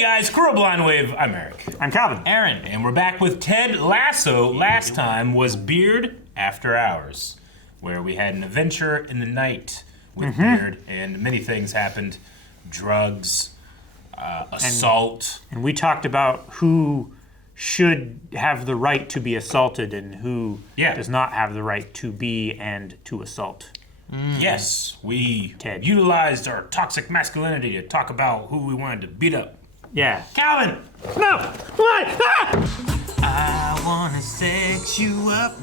guys, Squirrel Blind Wave. I'm Eric. I'm Calvin. Aaron. And we're back with Ted Lasso. Last time was Beard After Hours, where we had an adventure in the night with Beard, and many things happened. Drugs, assault. And we talked about who should have the right to be assaulted and who does not have the right to be and to assault. Yes, we utilized our toxic masculinity to talk about who we wanted to beat up. Yeah. Calvin! No! What? Ah! I wanna sex you up.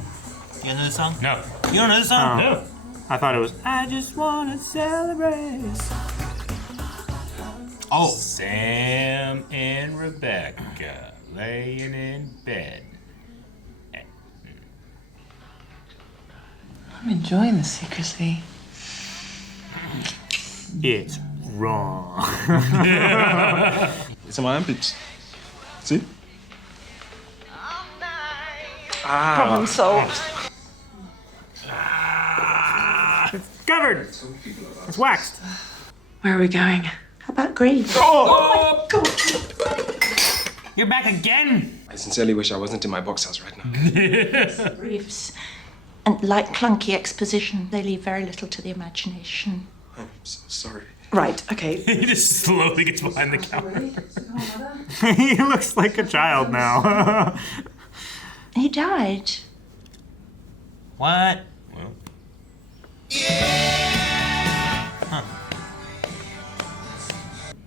You know the song? No. You don't know the song? No. I thought it was, I just wanna celebrate. Oh. Sam and Rebecca laying in bed. I'm enjoying the secrecy. It's wrong. It's in my armpits. See? Problem solved. It's covered. It's waxed. Where are we going? How about Greece? Oh my God! You're back again? I sincerely wish I wasn't in my box house right now. Briefs. And like clunky exposition, they leave very little to the imagination. I'm so sorry. Right, okay. He just slowly gets behind the counter. He looks like a child now. He died. What? Well.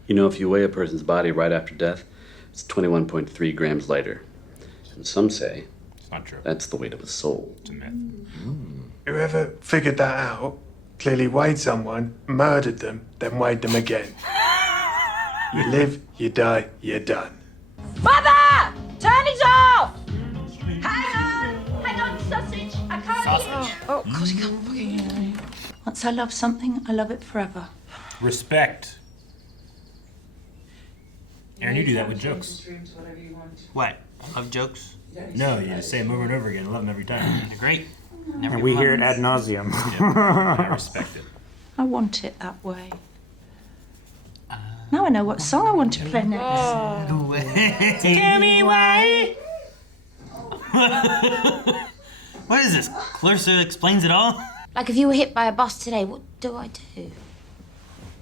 You know, if you weigh a person's body right after death, it's 21.3 grams lighter. And some say It's not true. that's the weight of a soul. It's a myth. Whoever figured that out clearly weighed someone, murdered them, then weighed them again. You live, you die, you're done. Mother! Turn it off! Hang on, sausage. I can't hear you. Oh, of course you can't fucking hear me. Once I love something, I love it forever. Respect. Aaron, you do that with jokes. What? Love jokes? No, you just say them over and over again. I love them every time. They're great. Never And give we up. hear it ad nauseum. I respect it. I want it that way. Now I know what song I want to play next. Tell me why. What is this? Clarissa explains it all? Like if you were hit by a bus today, what do I do?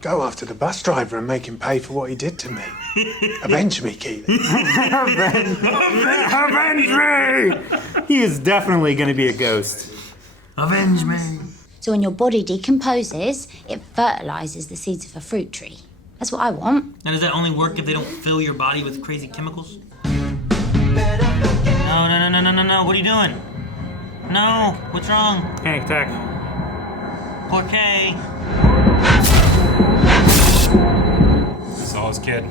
Go after the bus driver and make him pay for what he did to me. Avenge me, Keely. Avenge me! He is definitely going to be a ghost. Avenge me. So when your body decomposes, it fertilizes the seeds of a fruit tree. That's what I want. Now, does that only work if they don't fill your body with crazy chemicals? No. What are you doing? No. What's wrong? Panic attack. Poor Kay. Saw his kid.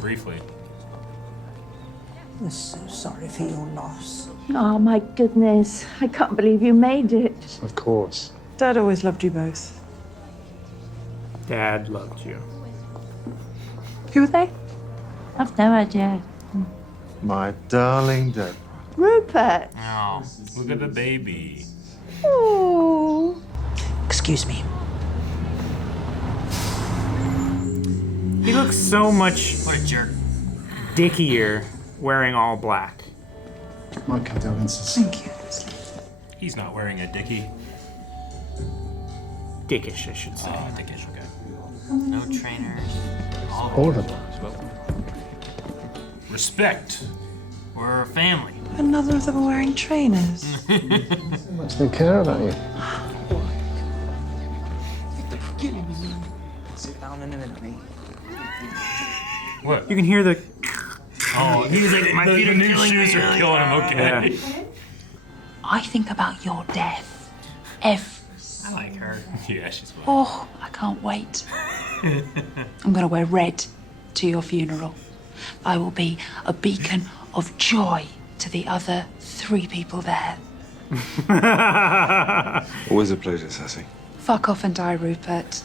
Briefly. I'm so sorry for your loss. Oh my goodness. I can't believe you made it. Of course. Dad always loved you both. Dad loved you. Who were they? I've no idea. My darling Dad. Rupert. Oh. Look at the baby. Oh. Excuse me. He looks so much What a jerk. dickier wearing all black. My condolences. Thank you. He's not wearing a dickie. Dickish, I should say. Oh, dickish, okay. No trainers. All of us. Respect. We're family. Another of them are wearing trainers. Much they care about you. Sit down in a minute, mate. What? You can hear the... Oh, He's like, my feet the are new killing shoes me. are killing him, okay. Yeah. I think about your death. Every. I like her. Yeah, she's fine. Oh, I can't wait. I'm going to wear red to your funeral. I will be a beacon of joy to the other 3 people there. Always a pleasure, Sassy. Fuck off and die, Rupert.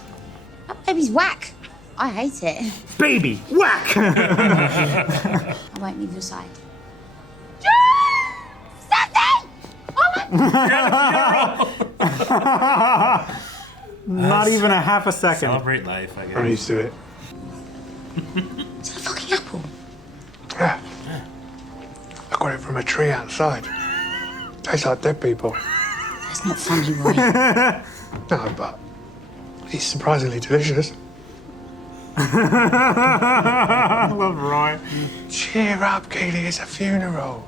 That baby's whack. I hate it. Baby, whack! I won't leave your side. Something! Oh my... Not even a half a second. Celebrate life, I guess. I'm used to it. What's fucking happened? a tree outside. Tastes like dead people. That's not funny, Roy. No, but it's surprisingly delicious. I love Roy. Cheer up, Keely, it's a funeral.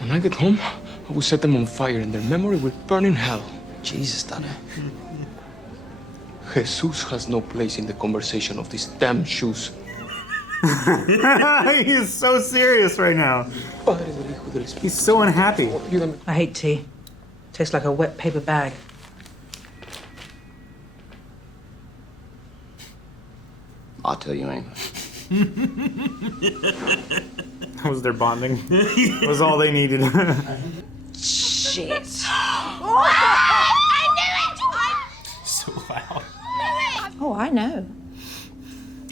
When I get home, I will set them on fire and their memory will burn in hell. Jesus, Danny. Jesus has no place in the conversation of these damn shoes. He is so serious right now. He's so unhappy. I hate tea. Tastes like a wet paper bag. I'll tell you anything. That was their bonding. That was all they needed. Shit. So loud. Oh, I know.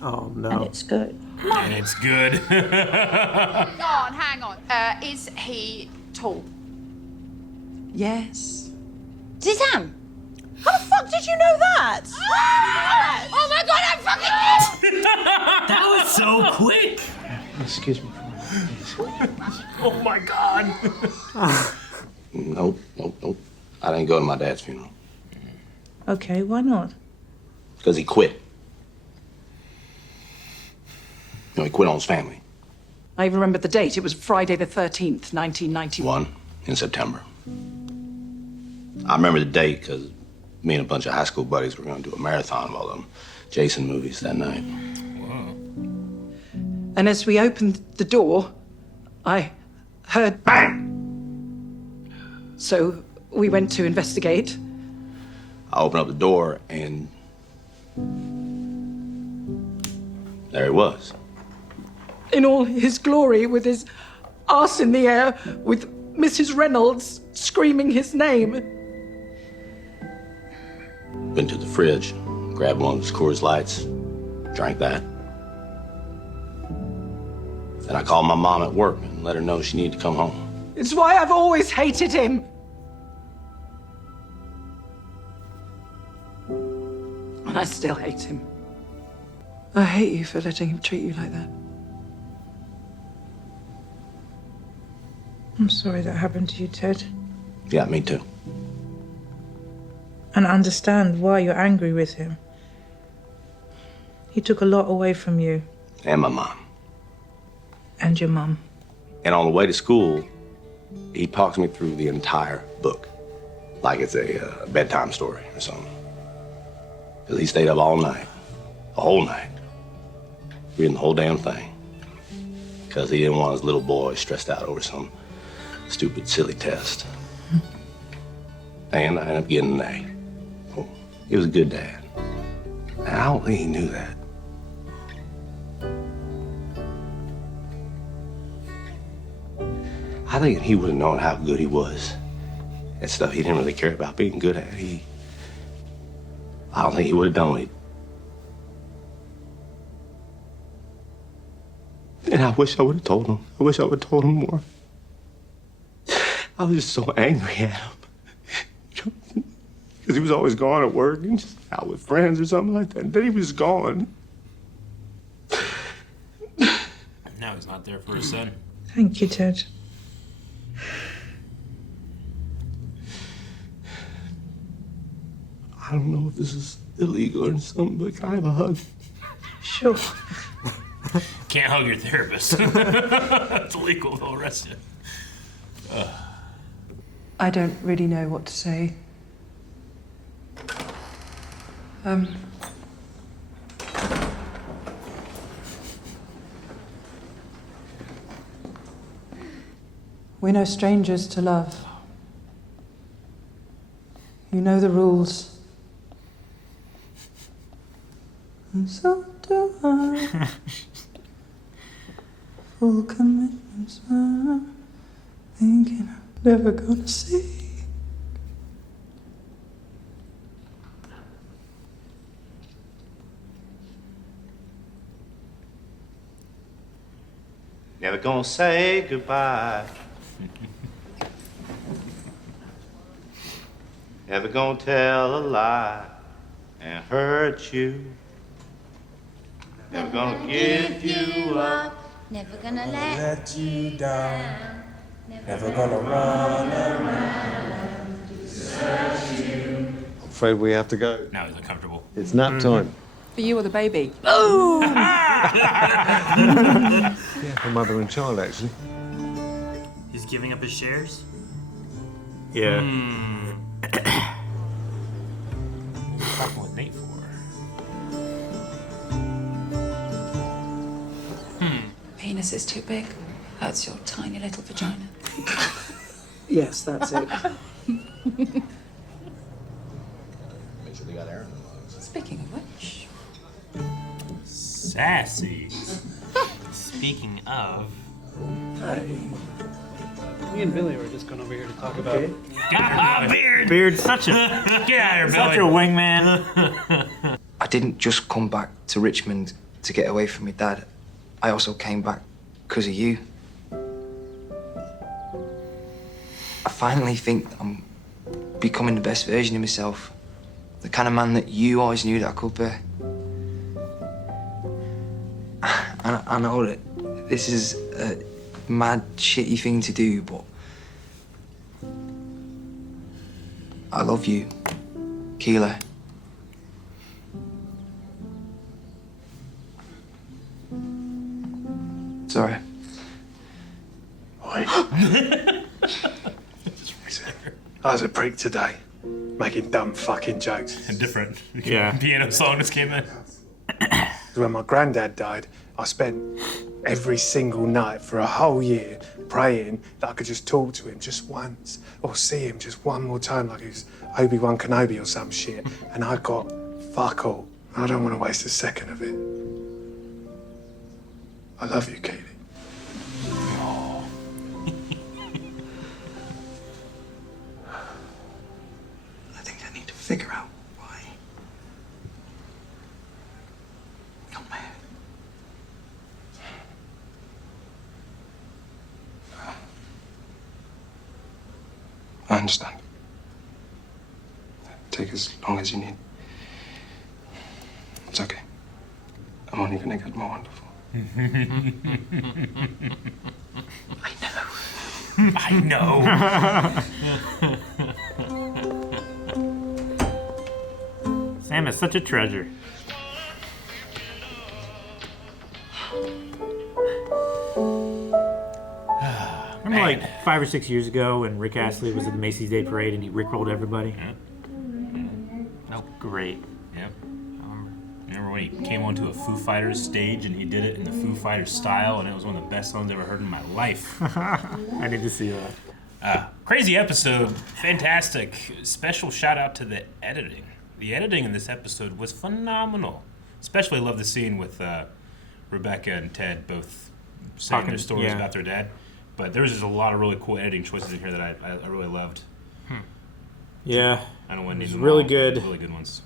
Oh, And no. it's good. And it's good. Hang on. Is he tall? Yes. Suzanne! How the fuck did you know that? Oh my god, I'm fucking That was so quick. Excuse me. Oh my God. Nope. I didn't go to my dad's funeral. Okay, why not? Because he quit. He quit on his family. I even remember the date. It was Friday the 13th, 1991. In September. I remember the date because me and a bunch of high school buddies were going to do a marathon of all them Jason movies that night. And as we opened the door, I heard bang. So we went to investigate. I opened up the door and there he was. In all his glory, with his arse in the air, with Mrs. Reynolds screaming his name. Went to the fridge, grabbed one of his Coors Lights, drank that. Then I called my mom at work and let her know she needed to come home. It's why I've always hated him. And I still hate him. I hate you for letting him treat you like that. I'm sorry that happened to you, Ted. Yeah, me too. And I understand why you're angry with him. He took a lot away from you And my mom. and your mum. And on the way to school, he talks me through the entire book. Like it's a bedtime story or something. 'Cause he stayed up all night. The whole night. Reading the whole damn thing. Because he didn't want his little boy stressed out over some stupid, silly test. And I ended up getting an A. Oh, he was a good dad. And I don't think he knew that. I think if he would have known how good he was at stuff he didn't really care about being good at, I don't think he would have done it. And I wish I would have told him. I wish I would have told him more. I was just so angry at him. Because he was always gone at work and just out with friends or something like that. And then he was gone. Now he's not there for his son. Thank you, Ted. I don't know if this is illegal or something, but can I have a hug? Sure. Can't hug your therapist. That's illegal, they'll arrest you. I don't really know what to say. We're no strangers to love. You know the rules. And so do I. Full commitments, I'm thinking I'm never gonna see. Never gonna say goodbye. Never gonna tell a lie and hurt you. Never gonna give you up Never gonna let you down. Never gonna run around. I'm afraid we have to go. Now he's uncomfortable. It's nap time. For you or the baby? Oh! Yeah, for mother and child, actually. He's giving up his shares? Yeah. What are you talking with Nate for? Penis is too big. That's your tiny little vagina. Yes, that's it. Speaking of which, Sassy. Speaking of... Me and Billy were just going over here to talk about... Beard! Beard's such a Get out of here, such a Billy. wingman. I didn't just come back to Richmond to get away from my dad. I also came back because of you. I finally think I'm becoming the best version of myself. The kind of man that you always knew that I could be. And I know that this is a mad, shitty thing to do, but I love you, Keela. Sorry. I was a prick today, making dumb fucking jokes. Different. Yeah. Piano song just came in. When my granddad died, I spent every single night for a whole year praying that I could just talk to him just once or see him just one more time like he was Obi-Wan Kenobi or some shit. And I got fuck all. I don't want to waste a second of it. I love you, Katie. I think I need to figure out why. You're mad. I understand. Take as long as you need. It's okay. I'm only gonna get more wonderful. I know. Sam is such a treasure. Remember like 5 or 6 years ago when Rick Astley was at the Macy's Day Parade and he rickrolled everybody? Nope. Great. Yep. Remember when he came onto a Foo Fighters stage and he did it in the Foo Fighters style, and it was one of the best songs I've ever heard in my life. I need to see that. Crazy episode. Fantastic. Special shout out to the editing. The editing in this episode was phenomenal. Especially love the scene with Rebecca and Ted both saying their stories about their dad. But there was just a lot of really cool editing choices in here that I really loved. Yeah. I don't want to name them really all, good. but really good ones.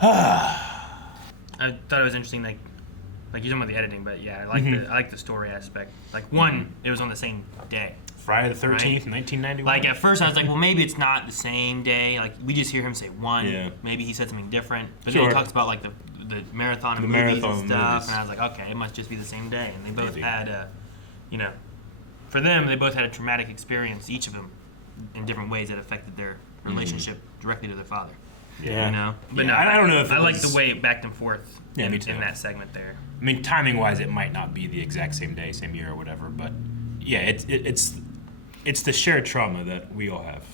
I thought it was interesting, like you're talking about the editing, but yeah, I like the story aspect. Like it was on the same day. Friday the 13th, right? 1991. Like at first I was like, well, maybe it's not the same day. Like we just hear him say one. Yeah. Maybe he said something different. But Sure. then he talks about like the marathon of The movies marathon and stuff, movies. and I was like, okay, it must just be the same day. And they both Maybe. had, for them, they both had a traumatic experience, each of them, in different ways that affected their relationship directly to their father. Yeah. You know? But Yeah, no, I don't know if I it like was- the way it backed and forth Yeah, in, me too. in that segment there. I mean, timing-wise, it might not be the exact same day, same year, or whatever, but yeah, it's the shared trauma that we all have.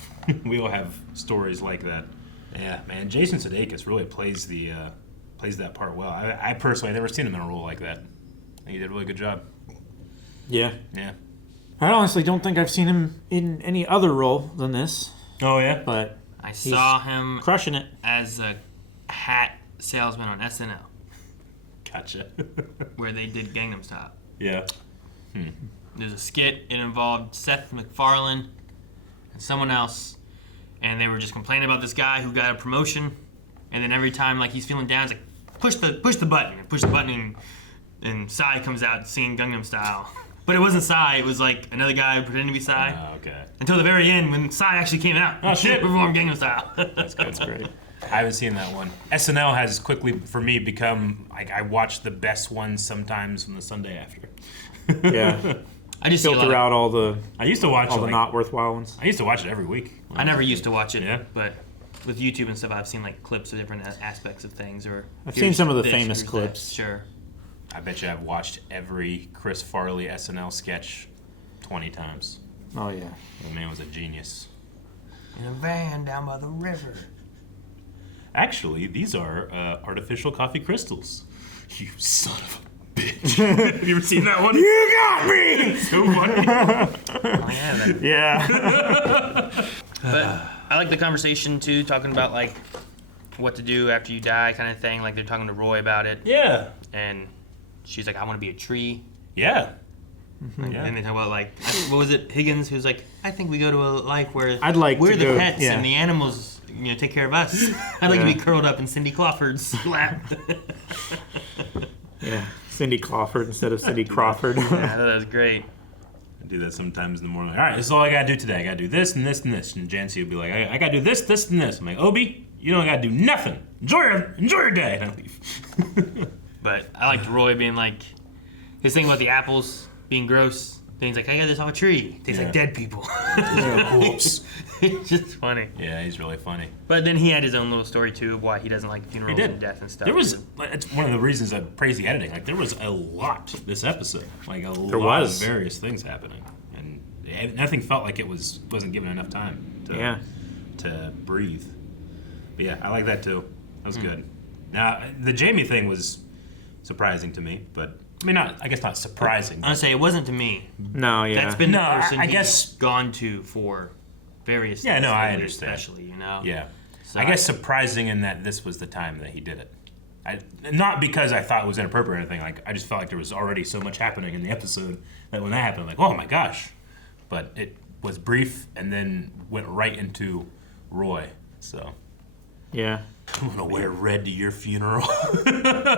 We all have stories like that. Yeah, man, Jason Sudeikis really plays that part well. I personally have never seen him in a role like that. I think he did a really good job. Yeah. Yeah. I honestly don't think I've seen him in any other role than this. Oh, yeah? But I he's saw him crushing it as a hat salesman on SNL. Gotcha. Where they did Gangnam Style. Yeah. There's a skit, it involved Seth MacFarlane and someone else, and they were just complaining about this guy who got a promotion, and then every time like he's feeling down, it's like push the button, and push the button, and Psy comes out singing Gangnam Style. But it wasn't Psy, it was like another guy pretending to be Psy. Oh, okay. Until the very end when Psy actually came out. Oh, shit. Performed Gangnam Style. That's good. That's great. I haven't seen that one. SNL has quickly, for me, become like I watch the best ones sometimes on the Sunday after. Yeah. I just filter out all the. I used to watch all the like, not worthwhile ones. I used to watch it every week. I never used to watch it, but with YouTube and stuff, I've seen like clips of different aspects of things. Or I've seen some of the famous clips. Sure. I bet you I've watched every Chris Farley SNL sketch 20 times. Oh yeah. The man was a genius. In a van down by the river. Actually, these are artificial coffee crystals. You son of a bitch. Have you ever seen that one? You got me! So funny. Yeah. But I like the conversation too, talking about like what to do after you die kind of thing. Like they're talking to Roy about it. Yeah. And she's like, I want to be a tree. Yeah. Like, Yeah. And they talk about like, what was it, Higgins, who's like, I think we go to a life where I'd like we're to the go- pets yeah. and the animals, take care of us. I'd like to be curled up in Cindy Crawford's lap. Yeah, Cindy Crawford instead of Cindy Crawford. Yeah, I thought that was great. I do that sometimes in the morning. All right, this is all I gotta do today. I gotta do this and this and this. And Jancy will be like, I gotta do this, this, and this. I'm like, Obi, you don't gotta do nothing. Enjoy your day. And I leave. But I liked Roy being like, his thing about the apples being gross. Then he's like, I got this off a tree. It tastes like dead people. Whoops. It's just funny. Yeah, he's really funny. But then he had his own little story too of why he doesn't like funerals and death and stuff. There was, it's one of the reasons I praise the editing. Like, there was a lot this episode. Like, a There lot was. of various things happening. And nothing felt like it wasn't given enough time to breathe. But yeah, I like that too. That was good. Now, the Jamie thing was surprising to me, but I mean, I guess not surprising. I'll say it wasn't to me. No, yeah. That's been the person I he's guess gone to for various Yeah, things. no, I lately, understand. Especially, Yeah. So I guess surprising in that this was the time that he did it. Not because I thought it was inappropriate or anything. Like, I just felt like there was already so much happening in the episode that when that happened, I'm like, oh my gosh. But it was brief and then went right into Roy. So. Yeah. I'm gonna wear red to your funeral.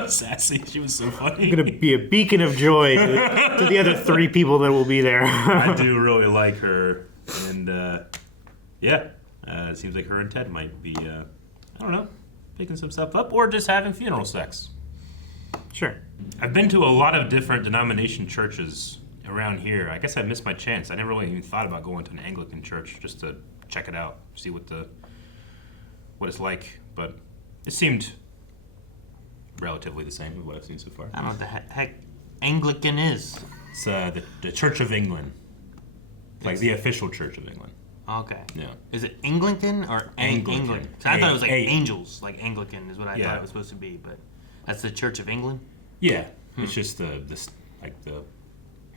Sassy. She was so funny. I'm gonna be a beacon of joy to the other 3 people that will be there. I do really like her, and it seems like her and Ted might be, I don't know, picking some stuff up or just having funeral sex. Sure. I've been to a lot of different denomination churches around here. I guess I missed my chance. I never really even thought about going to an Anglican church just to check it out, see what it's like. But it seemed relatively the same with what I've seen so far. I don't know what the heck Anglican is. It's the Church of England, like the official Church of England. Okay. Yeah. Is it Anglican or Anglican? Anglican? I thought it was like A- angels, like Anglican is what I thought it was supposed to be, but that's the Church of England. Yeah, it's just the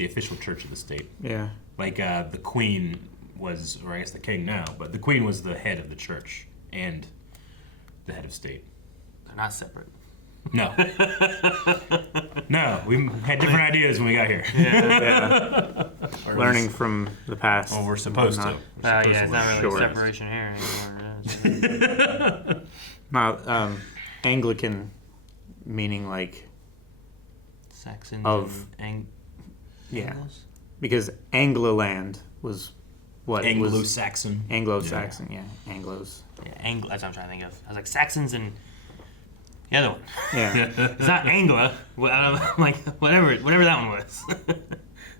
official church of the state. Yeah. Like the Queen was, or I guess the King now, but the Queen was the head of the church and the head of state. They're not separate. No. No, we had different ideas when we got here. Yeah. Or Learning at least- from the past. Well, we're supposed to. Yeah, it's not really Sure. separation here anymore. No, Anglican meaning like Saxons of and yeah, Anglos? because Angloland was what it was- Anglo-Saxon. Anglo-Saxon, yeah, Anglos. Yeah, that's what I'm trying to think of. I was like Saxons and the other one. Yeah. It's not Anglo. I don't know, like whatever that one was.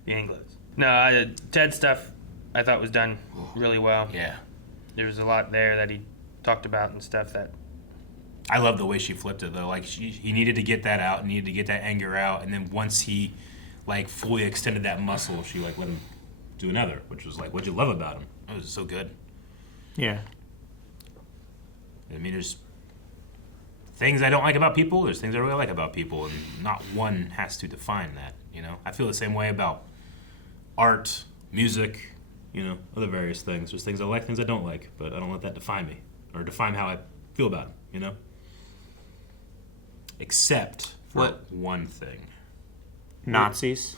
The Anglos. No, Ted stuff I thought was done really well. Yeah. There was a lot there that he talked about and stuff that. I love the way she flipped it though. Like he needed to get that out, needed to get that anger out, and then once he like fully extended that muscle, she like let him do another, which was like, what'd you love about him? It was so good. Yeah. I mean, there's things I don't like about people. There's things I really like about people, and not one has to define that. You know, I feel the same way about art, music, other various things. There's things I like, things I don't like, but I don't let that define me or define how I feel about them. Except for one thing. Nazis.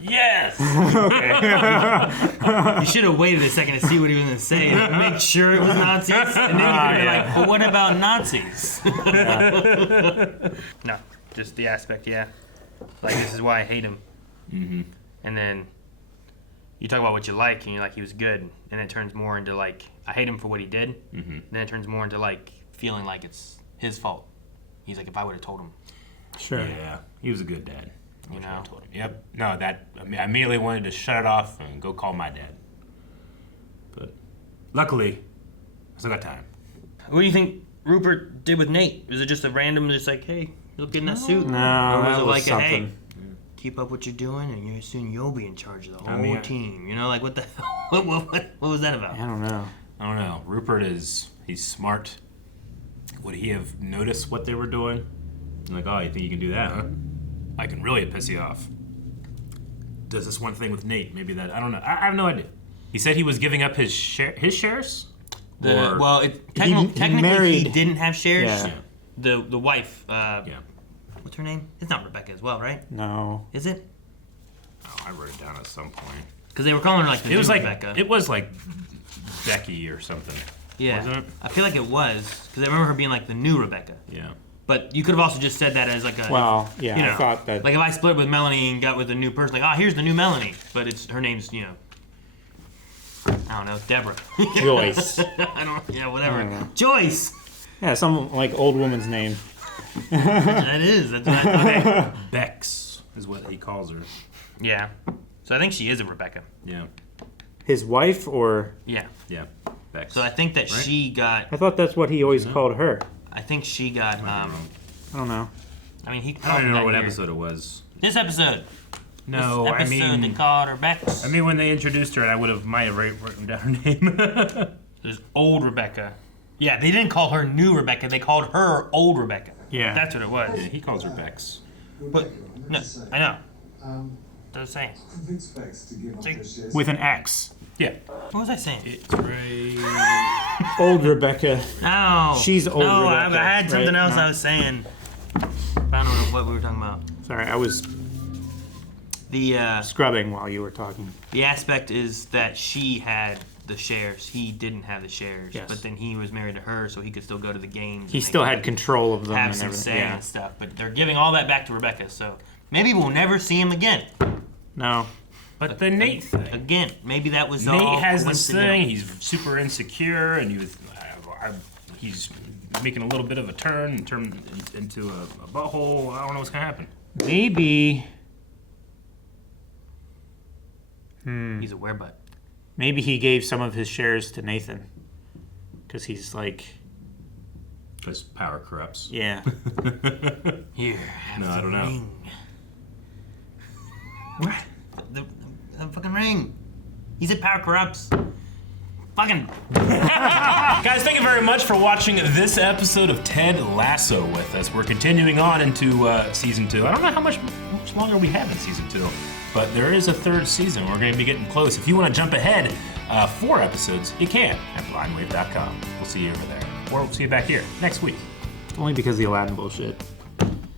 Yes. You should have waited a second to see what he was going to say and make sure it was Nazis, and then you could have been like, "But what about Nazis?" No, just the aspect, yeah. Like this is why I hate him. Mm-hmm. And then you talk about what you like, and you're like, he was good, and it turns more into like, I hate him for what he did. Mm-hmm. Then it turns more into like feeling like it's his fault. He's like, if I would have told him. Sure. Yeah, he was a good dad. You know? Told him. Yep. No, I immediately wanted to shut it off and go call my dad. But luckily, I still got time. What do you think Rupert did with Nate? Was it just a random, just like, hey, you look good in that suit? No, or was that it was like something. a, hey, keep up what you're doing, and soon you'll be in charge of the whole team. You know, like what the what was that about? I don't know. Rupert he's smart. Would he have noticed what they were doing? Like, oh, you think you can do that, huh? I can really piss you off. Does this one thing with Nate? Maybe that, I don't know. I have no idea. He said he was giving up his shares? Technically he didn't have shares. Yeah. The wife, what's her name? It's not Rebecca as well, right? No. Is it? Oh, I wrote it down at some point. Because they were calling her like the new Rebecca. It was like Becky or something. Yeah. Wasn't it? I feel like it was, because I remember her being like the new Rebecca. Yeah. But you could have also just said that as like a... Well, yeah, you know, I thought that... Like if I split with Melanie and got with a new person, like, here's the new Melanie. But her name's, I don't know, Deborah. Joyce. Whatever. Joyce! Yeah, some like old woman's name. That is. That's what I thought. Bex is what he calls her. Yeah. So I think she is a Rebecca. Yeah. His wife or... Yeah. Yeah. Bex. So I think that she got... I thought that's what he always called her. I think she got... I don't know. I mean, he I don't even know what episode it was. This episode. No, this episode they called her Bex. I mean, when they introduced her, I might have written down her name. There's old Rebecca. Yeah, they didn't call her new Rebecca. They called her old Rebecca. Yeah. That's what it was. Yeah, he calls her Bex. But, no, I know. What was I saying? With an X. Yeah. What was I saying? It's Ray. Old Rebecca. No. She's old No, Rebecca. I had something right? else No. I was saying. I don't know what we were talking about. Sorry, I was the scrubbing while you were talking. The aspect is that she had the shares. He didn't have the shares. Yes. But then he was married to her, so he could still go to the games. He still had control of them have and some everything. say and stuff. But they're giving all that back to Rebecca, so maybe we'll never see him again. No. But the Nate thing. Again, maybe that was Nate all has this coincidental. thing. He's super insecure, and he's making a little bit of a turn and turn into a butthole. I don't know what's gonna happen. Maybe. He's a werebutt. Maybe he gave some of his shares to Nathan. Because he's like... Because power corrupts. Yeah. Here, have No, I don't know. ring. What? The fucking ring. He said power corrupts. Fucking. Guys, thank you very much for watching this episode of Ted Lasso with us. We're continuing on into season 2. I don't know how much longer we have in season 2, but there is a 3rd season. We're going to be getting close. If you want to jump ahead 4 episodes, you can at blindwave.com. We'll see you over there. Or we'll see you back here next week. Only because of the Aladdin bullshit.